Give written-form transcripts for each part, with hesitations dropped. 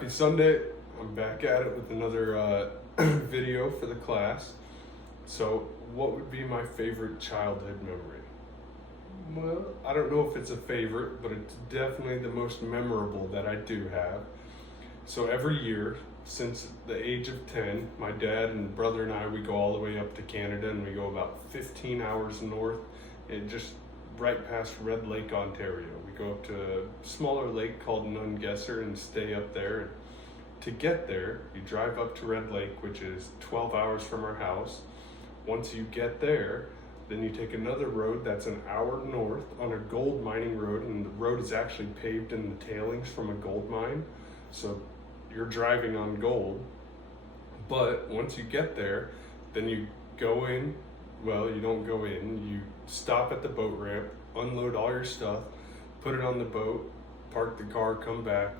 Happy Sunday. I'm back at it with another video for the class. So, what would be my favorite childhood memory? Well, I don't know if it's a favorite, but it's definitely the most memorable that I do have. So every year, since the age of 10, my dad and brother and I, we go all the way up to Canada, and we go about 15 hours north, and just right past Red Lake, Ontario. We go up to a smaller lake called Nungesser and stay up there. And to get there, you drive up to Red Lake, which is 12 hours from our house. Once you get there, then you take another road that's an hour north on a gold mining road, and the road is actually paved in the tailings from a gold mine. So you're driving on gold. But once you get there, then you go in. Well, you don't go in. You stop at the boat ramp, unload all your stuff, put it on the boat, park the car, come back,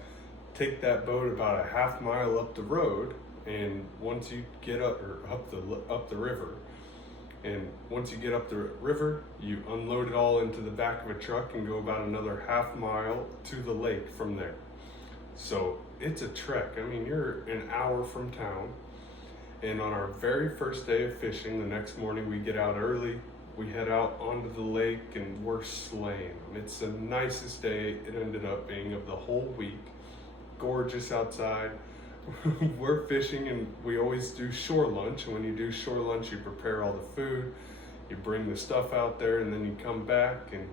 take that boat about a half mile up the road, and once you get up the river, and once you get up the river, you unload it all into the back of a truck and go about another half mile to the lake from there. So it's a trek. I mean, you're an hour from town. And on our very first day of fishing, the next morning we get out early, we head out onto the lake, and we're slaying. It's the nicest day it ended up being of the whole week. Gorgeous outside. We're fishing, and we always do shore lunch. And when you do shore lunch, you prepare all the food, you bring the stuff out there, and then you come back and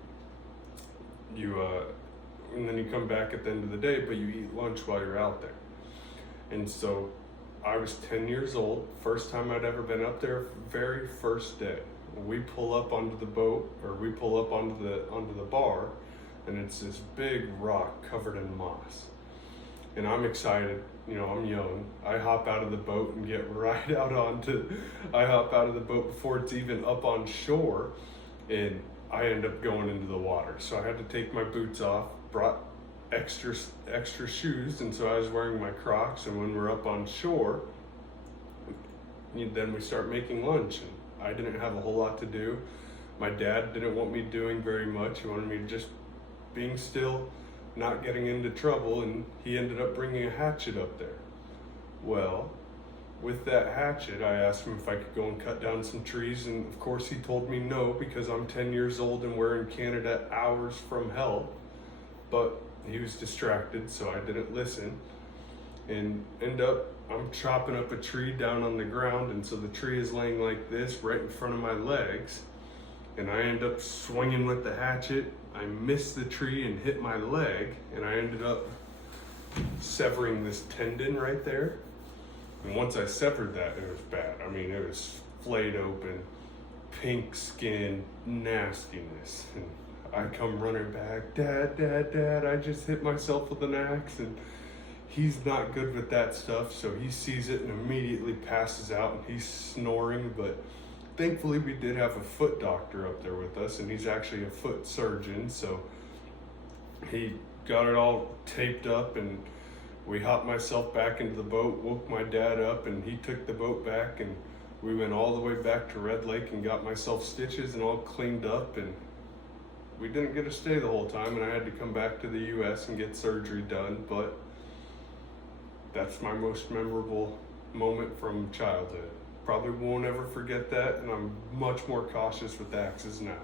you come back at the end of the day, but you eat lunch while you're out there. And so I was 10 years old, first time I'd ever been up there, very first day. We pull up onto the boat, or we pull up onto the bar, and it's this big rock covered in moss. And I'm excited, I'm young. I hop out of the boat and get right out I hop out of the boat before it's even up on shore, and I end up going into the water. So I had to take my boots off, brought extra shoes, and so I was wearing my Crocs. And when we're up on shore, then we start making lunch, and I didn't have a whole lot to do. My dad didn't want me doing very much. He wanted me just being still, not getting into trouble, and he ended up bringing a hatchet up there. Well, with that hatchet, I asked him if I could go and cut down some trees, and of course he told me no, because I'm 10 years old and we're in Canada, hours from help. But he was distracted, so I didn't listen, and I'm chopping up a tree down on the ground, and so the tree is laying like this right in front of my legs, and I end up swinging with the hatchet. I missed the tree and hit my leg, and I ended up severing this tendon right there. And once I severed that, it was bad. I mean, it was flayed open, pink skin, nastiness. And I come running back, Dad, I just hit myself with an axe. And he's not good with that stuff, so he sees it and immediately passes out, and he's snoring. But thankfully we did have a foot doctor up there with us, and he's actually a foot surgeon, so he got it all taped up, and we hopped myself back into the boat, woke my dad up, and he took the boat back, and we went all the way back to Red Lake and got myself stitches and all cleaned up. And we didn't get to stay the whole time, and I had to come back to the US and get surgery done. But that's my most memorable moment from childhood. Probably won't ever forget that, and I'm much more cautious with axes now.